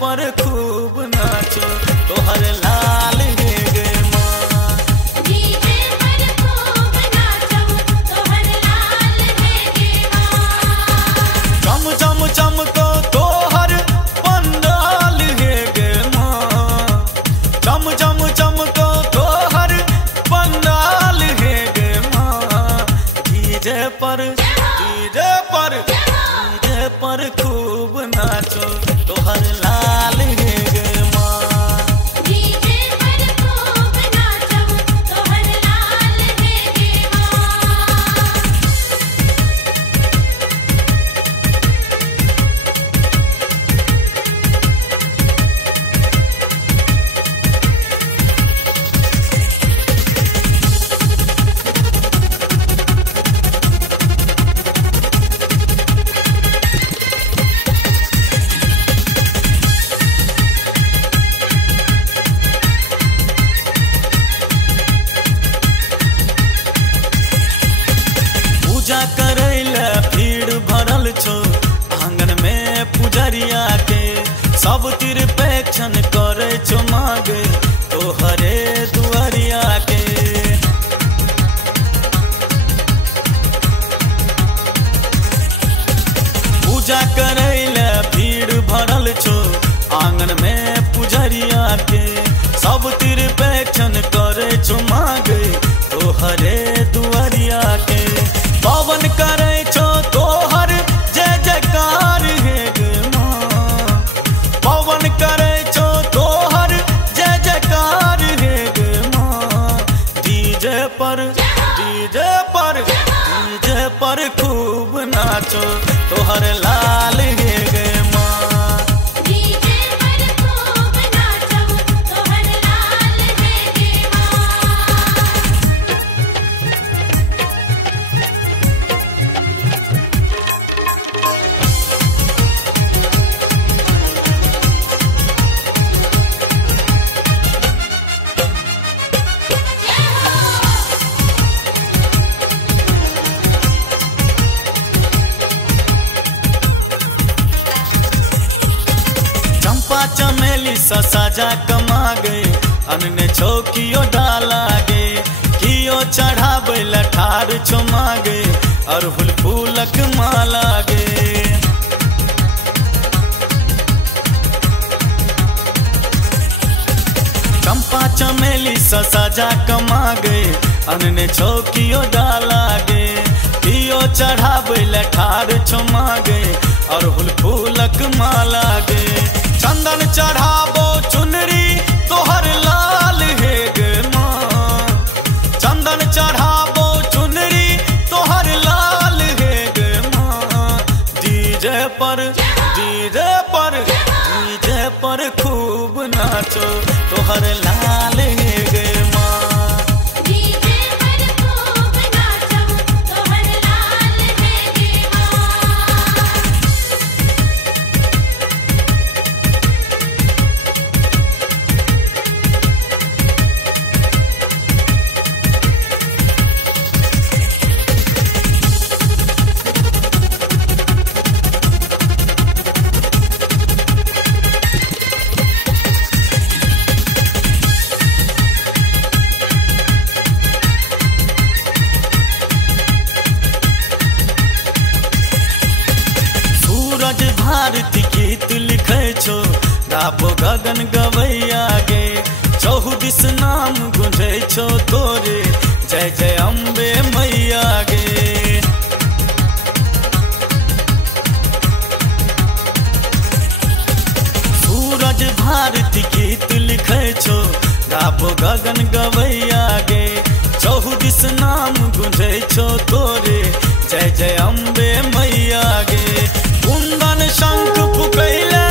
पर खूब नाचो तोहर लाल गे गे माँ। डीजे पर खूब नाचो तोहर लाल गे गे माँ। चम चम चमको तोहर पंडाल गे गे माँ। चम चम चमको तोहर पंडाल गे गे माँ। डीजे पर खूब नाचो तोहर लाल गे गे माँ। डीजे पर खूब नाचो तोहर लाल गे गे माँ। पूजा करैला भीड़ भरल छो आंगन में पुजरिया के सब तीर पेक्षण करे छो मांगे तोहरे दुआरिया के। पूजा करैला भीड़ भरल छो आंगन में पुजरिया के सब तीर पेक्षण करे छो मांगे तोहरे दुआरिया के। पवन करे छो तोहर जय जयकार हे गे माँ। पवन करे छो तोहर जय जयकार हे गे माँ। डीजे पर खूब नाचो तोहर लाल हे गे माँ। डीजे पर खूब नाचो तोहर लाल गे गे माँ। चंपा चमेली सा साजा कमा गए अन्य छौकियो डाला गे कियो चढ़ावे लठार छो मागे अरहुल फूलक माला गे। चंपा चमेली सा साजा कमा गए अन्य छौकियो डाला गे कियो चढ़ावे लठार छो मागे अरहुल फूलक माला गे। चंदन चढ़ाबो चुनरी तोहर लाल हे गे माँ। चंदन चढ़ाबो चुनरी तोहर लाल हे गे माँ। डीजे पर खूब नाचो तोहर लाल हे गे माँ। डीजे पर खूब नाचो तोहर लाल गे गे माँ। सूरज भारती गीत लिखे छो गाबो गगन गवैया गे चौदिस नाम गुंजे छो तोरे जय जय अम्बे मैया गे। छो तोरे जय जय अम्बे मैया गे कुंदन शंख फुकैले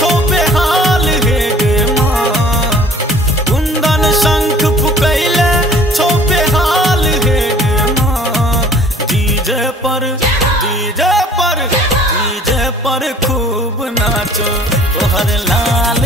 छो बेहाल हे गे माँ कुंदन शंख फुकैले छो बेहाल हे गे माँ डीजे पर खूब नाचो तोहर लाल